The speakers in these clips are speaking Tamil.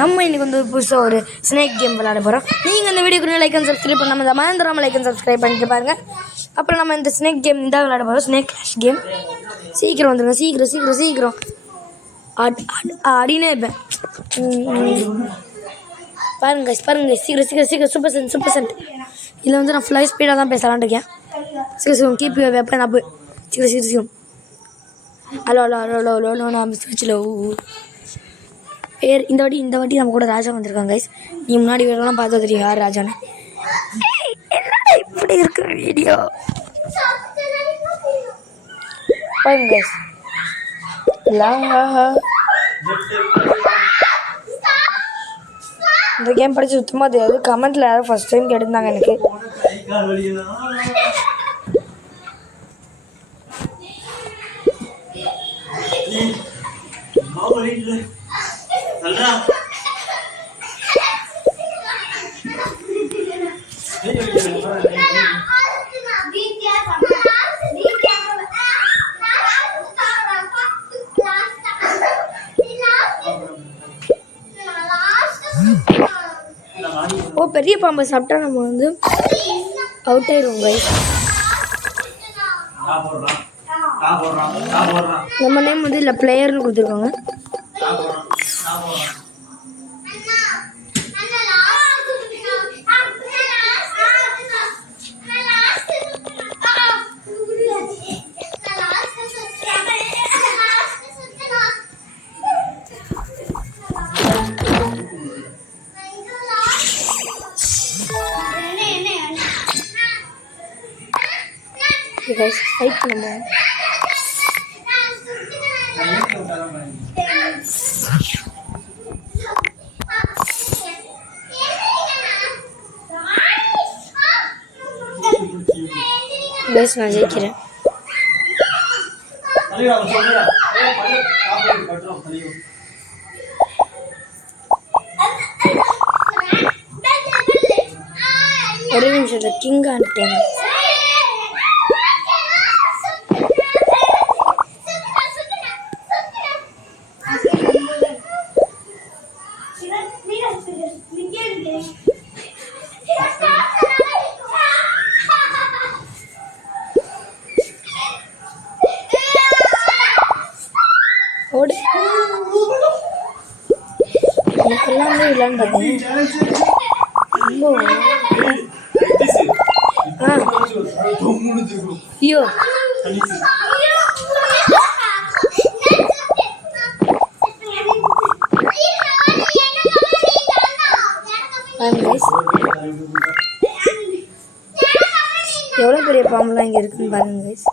நம்ம இன்னைக்கு வந்து புதுசாக ஒரு ஸ்னேக் கேம் விளையாட போகிறோம். நீங்கள் இந்த வீடியோக்கு லைக் அண்ட் சப்ஸ்கிரைப் பண்ணாமல் மறந்துடாமல் லைக் அண்ட் சப்ஸ்கிரைப் பண்ணிட்டு பாருங்கள். அப்புறம் நம்ம இந்த ஸ்னேக் கேம் தான் விளையாட போகிறோம், ஸ்னேக் கிளாஷ் கேம். சீக்கிரம் வந்துடுங்க, சீக்கிரம் சீக்கிரம் சீக்கிரம் அடினே இருப்பேன். பாருங்க சீக்கிரம் சீக்கிரம் சீக்கிரம் சூப்பர் சென்ட். இதில் வந்து நான் ஃபுல்லாக ஸ்பீடாக தான் பேசலான் இருக்கேன். சீக்கிரம் கீப் வெப்பன் அப்பு. சீக்கிரம் ஹலோ நான் மிஸ்ல பேர் இந்த வாட்டி நம்ம கூட ராஜா வந்திருக்காங்க கைஸ். நீ முன்னாடி வீடியோலாம் பார்த்து தெரியும் யார் ராஜான்னு. என்னடா இப்படி இருக்கு வீடியோ பாருங்க கைஸ். இந்த கேம் படிச்சு சுத்தமாக தெரியாது. கமெண்ட்ல யாரும் ஃபர்ஸ்ட் டைம் கேட்டிருந்தாங்க எனக்கு. பெரிய பாம்பை சாப்பிட்டா நம்ம வந்து அவுட் ஆயிடுவோம் கைஸ். நம்ம நேம் வந்து இல்லை பிளேயர்னு கொடுத்துருக்காங்க. guys fight பண்ணுவோம். guys நான் ஜெயிக்கிறேன். ஒரு நிமிஷம் கிங் ஆன்ட்டேன். எல்லாமே இல்லைன்னு பார்த்தேன். ஐயோ எவ்வளோ பெரிய பாம்புலாம் இங்கே இருக்குன்னு பாருங்க கைஸ்.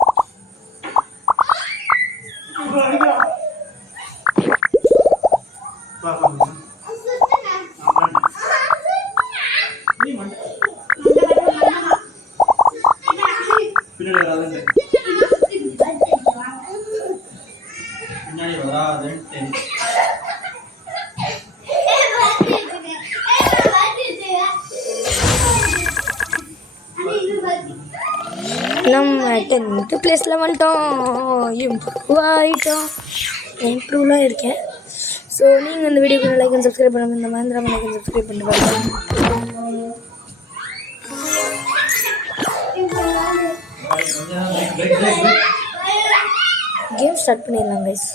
நம்ம 10th பிளேஸில் வந்துட்டோம். இம்ப்ரூவ்லாம் இருக்கேன். ஸோ நீங்கள் இந்த வீடியோக்கு லைக் அண்ட் சப்ஸ்கிரைப் பண்ணுங்கள். இந்த மறந்துடாமல் லைக் அண்ட் சப்ஸ்கிரைப் பண்ணிட்டு பாருங்கள். கேம் ஸ்டார்ட் பண்ணிடலாம் கைஸ்.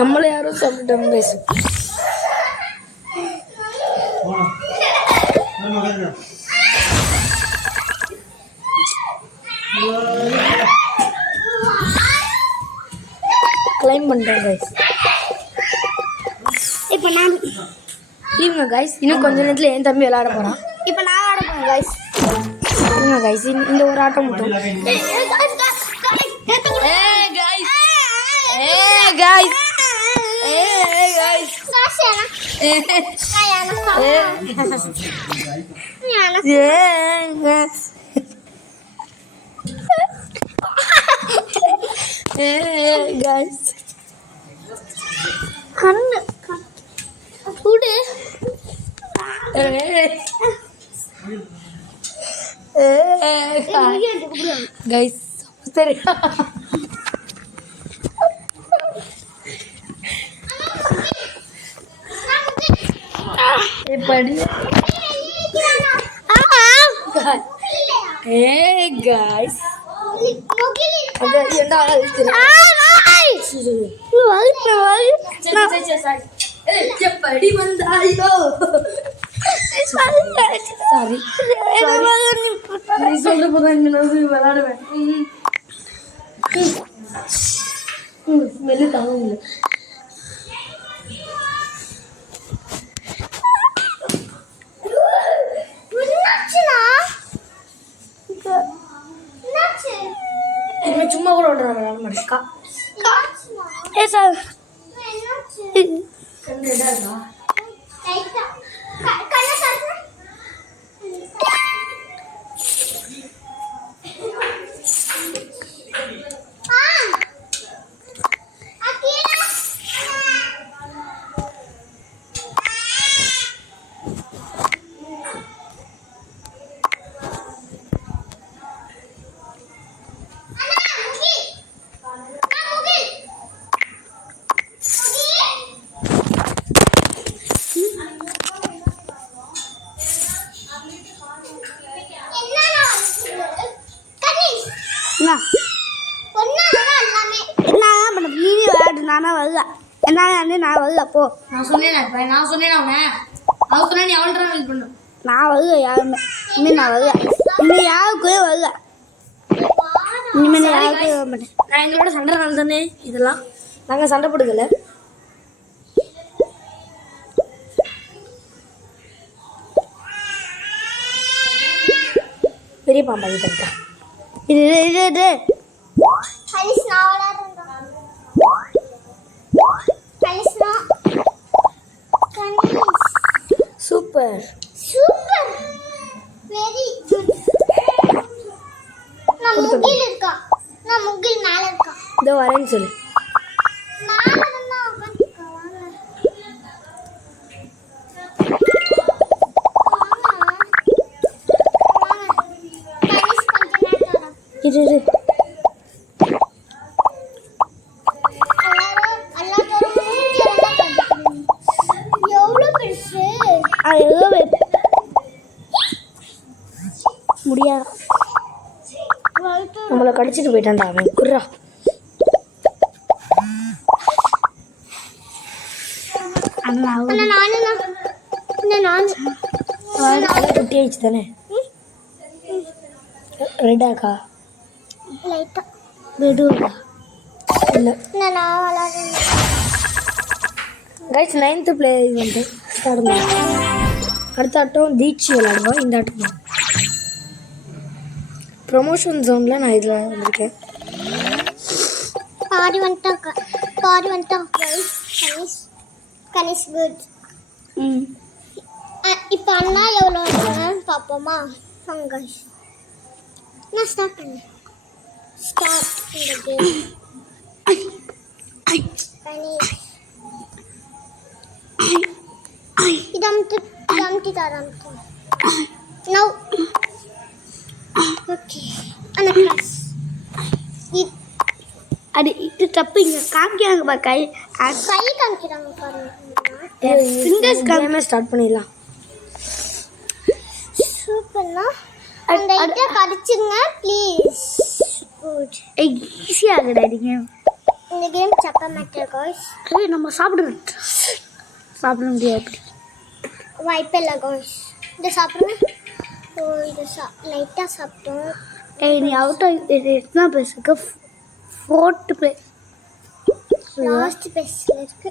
நம்மள யாரும் சாப்பிட்டாங்க கைஸ். கிளைம் பண்ணுறேன் கைஸ். இப்போ நான் இருங்க கைஸ், இன்னும் கொஞ்ச நேரத்தில் என் தம்பி விளையாட போகிறான். இப்போ நான் ஆட போகிறேன் கைஸ். இருங்க கைஸ், இந்த ஒரு ஆட்டம் மட்டும். கைஸ் சரி எப்படி guys எப்படி வந்தாயோ சாரி நீ சொல்ற போதான் இங்க நான் விளையாடுவேன். ஸ்மெல்லு தாங்க முடியல. சும்மா கூட விளாட மாட்டேக்கா. ஏ சார் நானா வரல என்ன நான் வரல அப்போ நான் சொன்னேன் அவனை நீ அவன்கிட்ட வெயிட் பண்ணு. நான் வரல யாருமே இனிமேல் நான் வரல இனிமேல் யாருக்குமே வரல இனிமேல் யாருக்குமே வர மாட்டேன். நான் எங்களோட சண்டை நடந்தானே இதெல்லாம் நாங்கள் சண்டை போடுக்கல. பெரிய பாம்பா இது இது இது இது சூப்பர் சூப்பர் வெரி குட். நான் முகில் இருக்கா, நான் முகில் மேல இருக்கா. இதோ வரேன்னு சொல்லு. இது இது முடியாது நம்மளை கடிச்சிட்டு போயிட்டான்டா அவன். குர்ரா குட்டி ஆயிடுச்சு தானே. ரெட்டாக்கா விடுவா இல்லை கைஸ் 9th பிளே வந்து ஸ்டார்ட் பண்ணுவோம். அடுத்த ஆட்டம் தீட்சி விளையாடுவோம். இந்த ஆட்டம் ப்ரொமோஷன் ஜோனில் நான் இதில் வந்திருக்கேன். பாடி வந்துட்டோம் கனிஷ் குட். இப்போ அண்ணா எவ்வளோ பார்ப்போமா? நான் ஸ்டார்ட் பண்ணேன். ஸ்டார்ட் இந்த கேம். கனிஷ் இதம்டி தரம்டி நோ ஓகே அண்ணா கிளாஸ் அது இது தப்பு. இங்கே காமிக்கிறாங்க பா கை காமிக்கிறாங்க பாருங்க. ஃபிங்கர்ஸ் கேமே ஸ்டார்ட் பண்ணிடலாம். சூப்பர்ண்ணா அந்த இதை கடிச்சிருங்க ப்ளீஸ். குட் ஈஸியாக கிடையாதுங்க இந்த கேம். சப்பா மேட்டர் காய்ஸ். நம்ம சாப்பிட முடியாது. வாய்ப்பில்லை காய்ஸ். இதை சாப்பிடுங்க. ஓ இதை லைட்டாக சாப்பிட்டோம். நீ அவுட் இது எத்தனை பிளேஸ் இருக்கு? 4th place. லாஸ்ட் பேஸ்ல இருக்கு.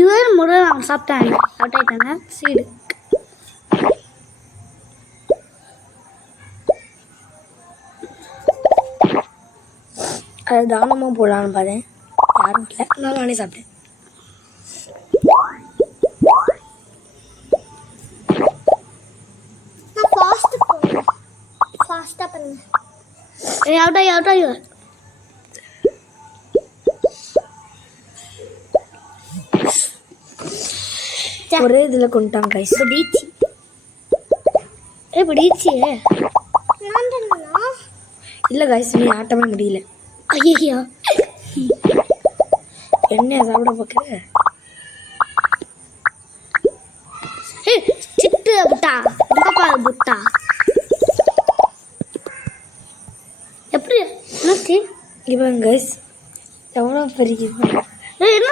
இவர் முதல்ல நான் சாப்பிட்டாங்க அவுட் ஆயிட்டாங்க. சீடு அது தானமாக போடலான்னு பார்த்தேன், யாரும் இல்லை, அதனால நானே சாப்பிட்டேன். நான் ஃபாஸ்ட் போறேன். ஃபாஸ்டா பண்ணுங்க. ஏய் அவுட் ஆயி ஒரே இதில் கொண்டுட்டாங்க கைஸ். பிடிச்சி பிடிச்சி இல்லை கைஸ், நீ ஆட்டமே முடியல. ஐயோ என்ன சாப்பிட பார்க்குற? சிட்டு புட்டா பாரு புட்டா எப்படி என்னாச்சு? இவன் கைஸ் எவ்வளோ பெரிய என்ன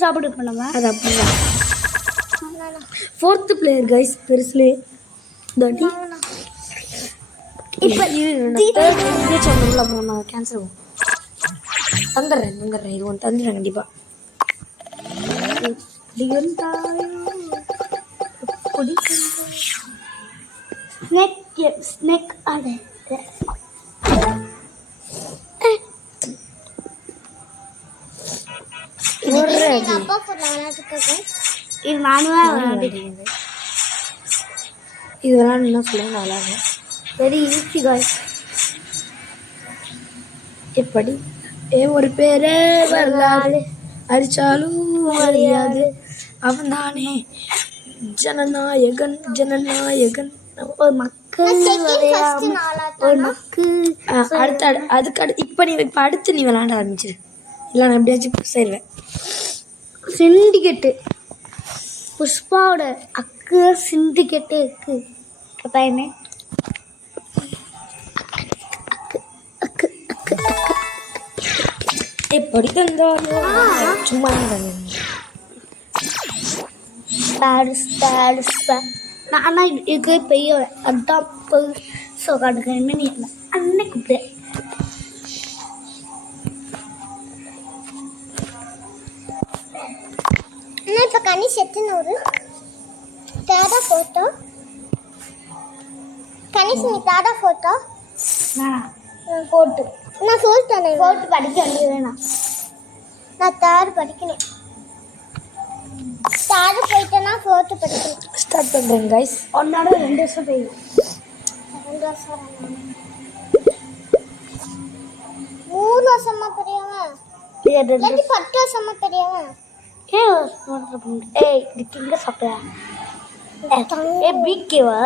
சாப்பிட்டு பண்ணாம அது அப்படிதான். 4th பிளேயர் கைஸ், பெருசுலே தாட்டி. இப்போ சொன்னல அப்புறம் நான் கேன்சல் ஆகும். தந்துடுறேன் இது ஒன்று தந்துடுறேன் கண்டிப்பாக. ஸ்னேக் ஆடு இது நானும் இது விளாண்டுனா சொல்லுங்க, நான் விளாடுறேன். Very easy guys. எப்படி ஒரு பேரே வரலாறு அடிச்சாலும் அறியாது அவன் தானே ஜனநாயகன். ஒரு மக்கள் ஒரு மக்கள் அதுக்கு இப்போ அடுத்து நீ விளாட ஆரம்பிச்சிரு, இல்லை நான் எப்படியாச்சும் செய்வேன். சிண்டிகேட்டு புஷ்பாவோட அக்கு சிண்டிகேட்டே இருக்கு. பத்தாயிரமே எப்படி தந்தாலும் சும்மா நானா இதுக்கு பெய்ய அதான் ஸோ காட்டுக்கிறேன் நீ அன்னைக்கு கூப்பிட்டேன். இப்போ கனி செத்துனூறு தேடா ஃபோட்டோ கனிஷ் நீ தேடா ஃபோட்டோ போட்டு நான் சொல்லிட்டேன் போட்டு படிக்க வேண்டியது நான் தேர்டு படிக்கணும். தேர்டு போயிட்டேன்னா ஃபோர்த்து படிக்கணும். ஸ்டார்ட் பண்ணுறேன் கைஸ். ஒன்னோட 2 வருஷம் போயிடும். 2 வருஷம் 3 வருஷமா பெரியவன் 10 வருஷமா பெரியவன். ஏய் இதுக்கு சாப்பிட்றேன். ஏ பிகேவா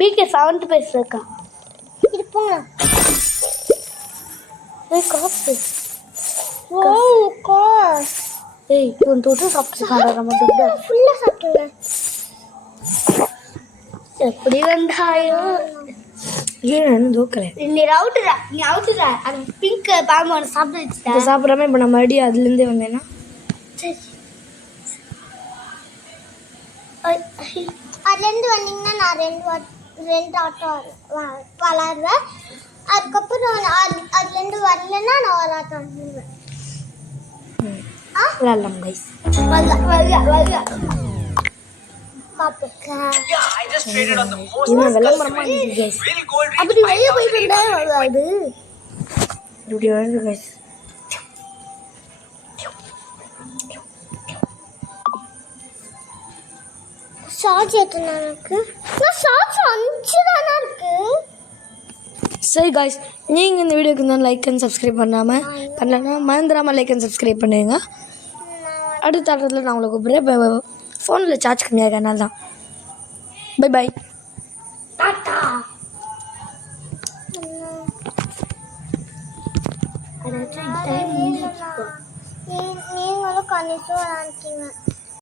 பிகே 7th பேஸ் இருக்கா இது போங்க. ஏய் காசு ஓ காசு. ஏய் உன் தொட்டு சாப்பிட்டு நம்ம தொட்டு ஃபுல்லாக சாப்பிட்டுங்க. எப்படி வெந்தாயம் ஏன் தூக்கலை? நீ அவுட்டுடா அது பிங்க் பாம்பு ஒன்று சாப்பிட்டு வச்சுட்டா சாப்பிட்றாம இப்போ நான் மறுபடியும் அதுலேருந்தே வந்தேன்னா அதுலேருந்து வந்தீங்கன்னா நான் 2 ஆட்டம் விளாடுவேன். அதுக்கப்புறம் அதுலேருந்து வரலன்னா நான் ஒரு ஆட்டம் விளாடுவேன். விளாட்லாம் கைஸ். விளம்பரமா கைஸ் அப்படி வெளியே போயிட்டு அது இப்படி வருது கைஸ். ஷார்ட்ஸ் எத்தனை இருக்கு? நான் ஷார்ட்ஸ் 5 தானே இருக்கு. சரி காய்ஸ், நீங்கள் இந்த வீடியோக்கு இருந்தால் லைக் அண்ட் சப்ஸ்கிரைப் பண்ணலன்னா மறந்துடாமல் லைக் அண்ட் சப்ஸ்கிரைப் பண்ணுங்க. அடுத்த ஆட்டத்தில் நான் உங்களை கூப்பிட்றேன். இப்போ ஃபோனில் சார்ஜ் கம்மியாக இருக்கனால தான். Bye bye tata. நீங்களும் கணிசம் விளாண்டிங்க.